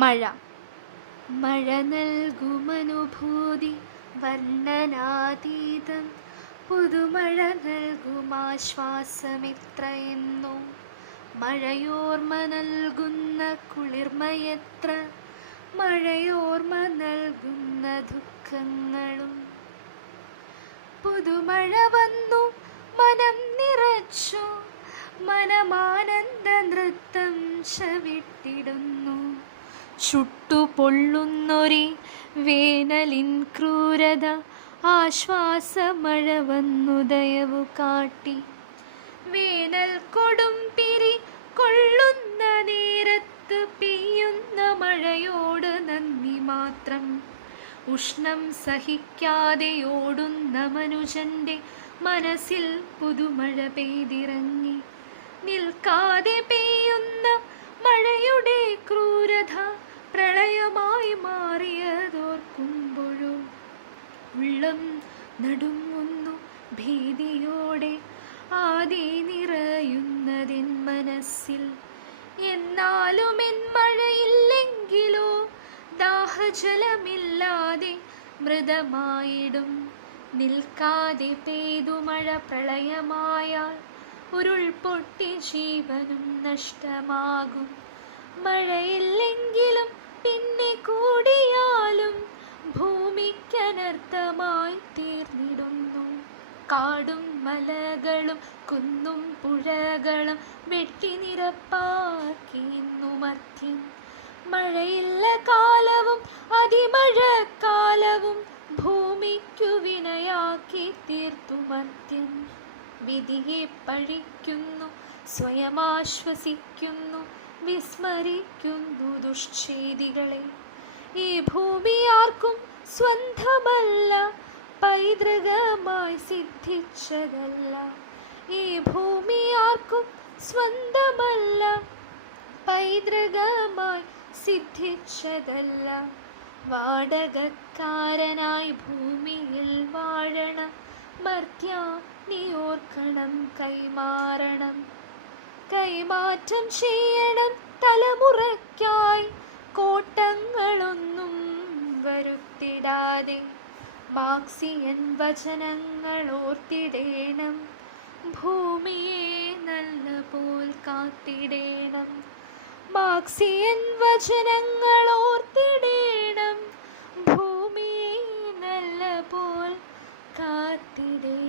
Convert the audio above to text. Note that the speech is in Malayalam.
മഴ. മഴ നൽകുമനുഭൂതി വർണ്ണനാതീതം, പുതുമഴ നൽകുമാശ്വാസമെത്രയെന്നോ. മഴയോർമ്മ നൽകുന്ന കുളിർമയെത്ര, മഴയോർമ്മ നൽകുന്ന ദുഃഖങ്ങളും. പുതുമഴ വന്നു മനം നിറച്ചു, മനമാനന്ദ നൃത്തം ചവിട്ടിടുന്നു. ചുട്ടുപൊള്ളുന്നൊരേ വേനലിൻ ക്രൂരത ആശ്വാസമഴ വന്നു ദയവു കാട്ടി. വേനൽ കൊടുംപിരി കൊള്ളുന്ന നേരത്ത് പെയ്യുന്ന മഴയോട് നന്ദി മാത്രം. ഉഷ്ണം സഹിക്കാതെ ഓടുന്ന മനുജന്റെ മനസ്സിൽ പുതുമഴ പെയ്തിറങ്ങി. നിൽക്കാതെ പെയ്യുന്ന മഴയുടെ ക്രൂരത പ്രളയമായി മാറിയതോർക്കുമ്പോഴോ ഉള്ളം നടുങ്ങുന്നു ഭീതിയോടെ. ആദി നിറയുന്നതെൻ മനസ്സിൽ, എന്നാലും എൻ മഴയില്ലെങ്കിലോ ദാഹജലമില്ലാതെ മൃതമായിടും. നിൽക്കാതെ പെയ്തു മഴ പ്രളയമായാൽ ഉരുൾപൊട്ടി ജീവനും നഷ്ടമാകും. മഴയില്ലെങ്കിലും പിന്നെ കൂടിയാലും ഭൂമിക്കനർത്ഥമായി തീർന്നിടുന്നു. കാടും മലകളും കുന്നും പുഴകളും വെട്ടി നിരപ്പാക്കി ഇന്നു മർത്യൻ. മഴയില്ല കാലവും അതിമഴക്കാലവും ഭൂമിക്കു വിനയാക്കി തീർത്തു മർത്യൻ. വിധിയെ പഴിക്കുന്നു, സ്വയമാശ്വസിക്കുന്നു, വിസ്മരിക്കുന്നു ദുഷ്ചേദികളെ. ഈ ഭൂമി ആർക്കും സ്വന്തമല്ല, പൈതൃകമായി സിദ്ധിച്ചതല്ല. ഈ ഭൂമി ആർക്കും സ്വന്തമല്ല, പൈതൃകമായി സിദ്ധിച്ചതല്ല. വാടകക്കാരനായി ഭൂമിയിൽ വാഴണം മർത്യ, നീ ഓർക്കണം കൈമാറണം. കൈമാറ്റം ചെയ്യണം തലമുറയ്ക്കായി, കോട്ടങ്ങളൊന്നും വരുത്തിടാതെ. മാർക്സിയൻ വചനങ്ങൾ ഓർത്തിടേണം, ഭൂമിയെ നല്ല പോൽ കാത്തിടേണം. മാർക്സിയൻ വചനങ്ങൾ ഓർത്തിടേണം, ഭൂമിയെ നല്ല പോൽ കാത്തിടേണം.